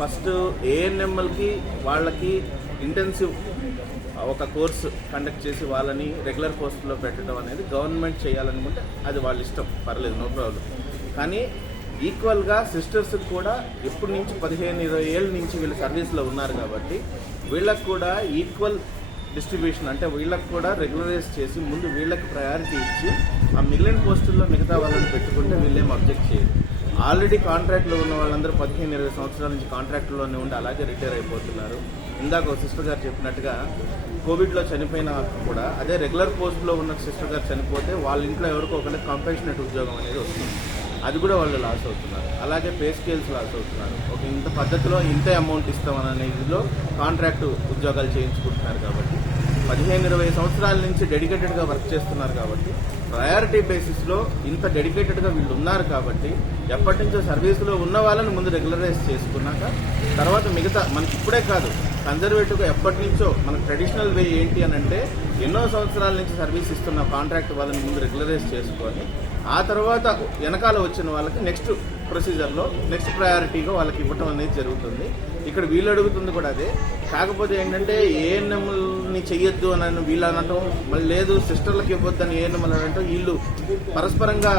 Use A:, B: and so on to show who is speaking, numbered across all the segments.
A: First ఏఎన్ఎంఎల్కి వాళ్ళకి intensive ఒక course conduct చేసి వాళ్ళని రెగ్యులర్ పోస్టులో పెట్టడం అనేది గవర్నమెంట్ చేయాలనుకుంటే అది వాళ్ళ ఇష్టం. పర్లేదు నో ప్రాబ్లం కానీ ఈక్వల్గా సిస్టర్స్కి కూడా ఎప్పటి నుంచి పదిహేను ఇరవై ఏళ్ళ నుంచి వీళ్ళు సర్వీస్లో ఉన్నారు కాబట్టి వీళ్ళకు కూడా ఈక్వల్ డిస్ట్రిబ్యూషన్ అంటే వీళ్ళకి కూడా రెగ్యులరైజ్ చేసి ముందు వీళ్ళకి ప్రయారిటీ ఇచ్చి ఆ మిగిలిన పోస్టుల్లో మిగతా వాళ్ళని పెట్టుకుంటే వీళ్ళేం అబ్జెక్ట్ చేయరు. ఆల్రెడీ కాంట్రాక్ట్లో ఉన్న వాళ్ళందరూ పదిహేను ఇరవై సంవత్సరాల నుంచి కాంట్రాక్ట్లోనే ఉండి అలాగే రిటైర్ అయిపోతున్నారు. ఇందాక ఒక సిస్టర్ గారు చెప్పినట్టుగా కోవిడ్లో చనిపోయిన కూడా అదే రెగ్యులర్ పోస్ట్లో ఉన్న సిస్టర్ గారు చనిపోతే వాళ్ళ ఇంట్లో ఎవరికో ఒకరికి కాంపెన్షనట్ ఉద్యోగం అనేది వస్తుంది. అది కూడా వాళ్ళు లాస్ అవుతున్నారు. అలాగే పే స్కేల్స్ లాస్ అవుతున్నారు. ఒక ఇంత పద్ధతిలో ఇంత అమౌంట్ ఇస్తామని ఇదిలో కాంట్రాక్ట్ ఉద్యోగాలు చేయించుకుంటున్నారు కాబట్టి పదిహేను ఇరవై సంవత్సరాల నుంచి డెడికేటెడ్గా వర్క్ చేస్తున్నారు కాబట్టి ప్రయారిటీ బేసిస్లో ఇంత డెడికేటెడ్గా వీళ్ళు ఉన్నారు కాబట్టి ఎప్పటి నుంచో సర్వీస్లో ఉన్న వాళ్ళని ముందు రెగ్యులరైజ్ చేసుకున్నాక తర్వాత మిగతా మనకి ఇప్పుడే కాదు కన్జర్వేటివ్గా ఎప్పటి నుంచో మన ట్రెడిషనల్ వే ఏంటి అని అంటే ఎన్నో సంవత్సరాల నుంచి సర్వీస్ ఇస్తున్న కాంట్రాక్ట్ వాళ్ళని ముందు రెగ్యులరైజ్ చేసుకొని ఆ తర్వాత వెనకాల వచ్చిన వాళ్ళకి నెక్స్ట్ ప్రొసీజర్లో నెక్స్ట్ ప్రయారిటీగా వాళ్ళకి ఇవ్వటం అనేది జరుగుతుంది. ఇక్కడ వీళ్ళు అడుగుతుంది కూడా అదే. కాకపోతే ఏంటంటే ఏఎన్ఎంని చెయ్యొద్దు అని వీళ్ళు అనటం మళ్ళీ లేదు సిస్టర్లకు ఇవ్వద్దు అని ఏఎన్ఎంలు అనటం వీళ్ళు పరస్పరంగా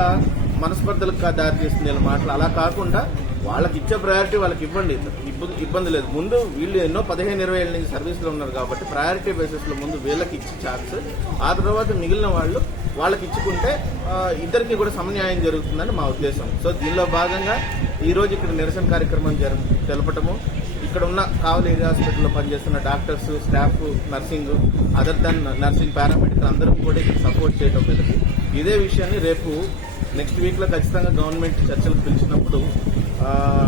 A: మనస్పర్ధలకు దారితీస్తుంది దారి వీళ్ళ మాటలు. అలా కాకుండా వాళ్ళకి ఇచ్చే ప్రయారిటీ వాళ్ళకి ఇవ్వండి ఇబ్బంది ఇబ్బంది లేదు. ముందు వీళ్ళు ఎన్నో పదిహేను ఇరవై ఏళ్ళ నుంచి సర్వీస్లో ఉన్నారు కాబట్టి ప్రయారిటీ బేసిస్లో ముందు వీళ్ళకి ఇచ్చే ఛాన్స్ ఆ తర్వాత మిగిలిన వాళ్ళు వాళ్ళకి ఇచ్చుకుంటే ఇద్దరికి కూడా సమన్యాయం జరుగుతుందని మా ఉద్దేశం. సో దీనిలో భాగంగా ఈరోజు ఇక్కడ నిరసన కార్యక్రమం జరు తెలపటము. ఇక్కడ ఉన్న కావలి ఏరియా హాస్పిటల్లో పనిచేస్తున్న doctors staff nursing other than nursing paramedical అందరూ కూడా ఇక్కడ సపోర్ట్ చేయడం వీళ్ళకి ఇదే విషయాన్ని రేపు నెక్స్ట్ వీక్లో ఖచ్చితంగా గవర్నమెంట్ చర్చలకు పిలిచినప్పుడు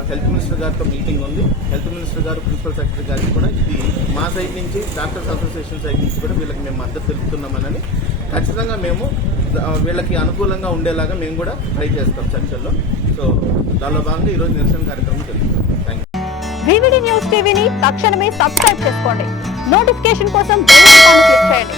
A: హెల్త్ మినిస్టర్ గారితో మీటింగ్ ఉంది. హెల్త్ మినిస్టర్ గారు ప్రిన్సిపల్ సెక్రటరీ గారికి కూడా ఇది మా సైడ్ నుంచి డాక్టర్స్ అసోసియేషన్ సైడ్ నుంచి కూడా వీళ్ళకి మేము మద్దతు తెలుపుతున్నామని ఖచ్చితంగా మేము వీళ్ళకి అనుకూలంగా ఉండేలాగా మేము కూడా ట్రై చేస్తాం చర్చల్లో. సో దానిలో భాగంగా ఈరోజు నిరసన కార్యక్రమం జరుగుతుంది. థ్యాంక్ యూ
B: న్యూస్ టీవీని తక్షణమే సబ్స్క్రైబ్ చేసుకోండి. నోటిఫికేషన్ కోసం క్లిక్ చేయండి.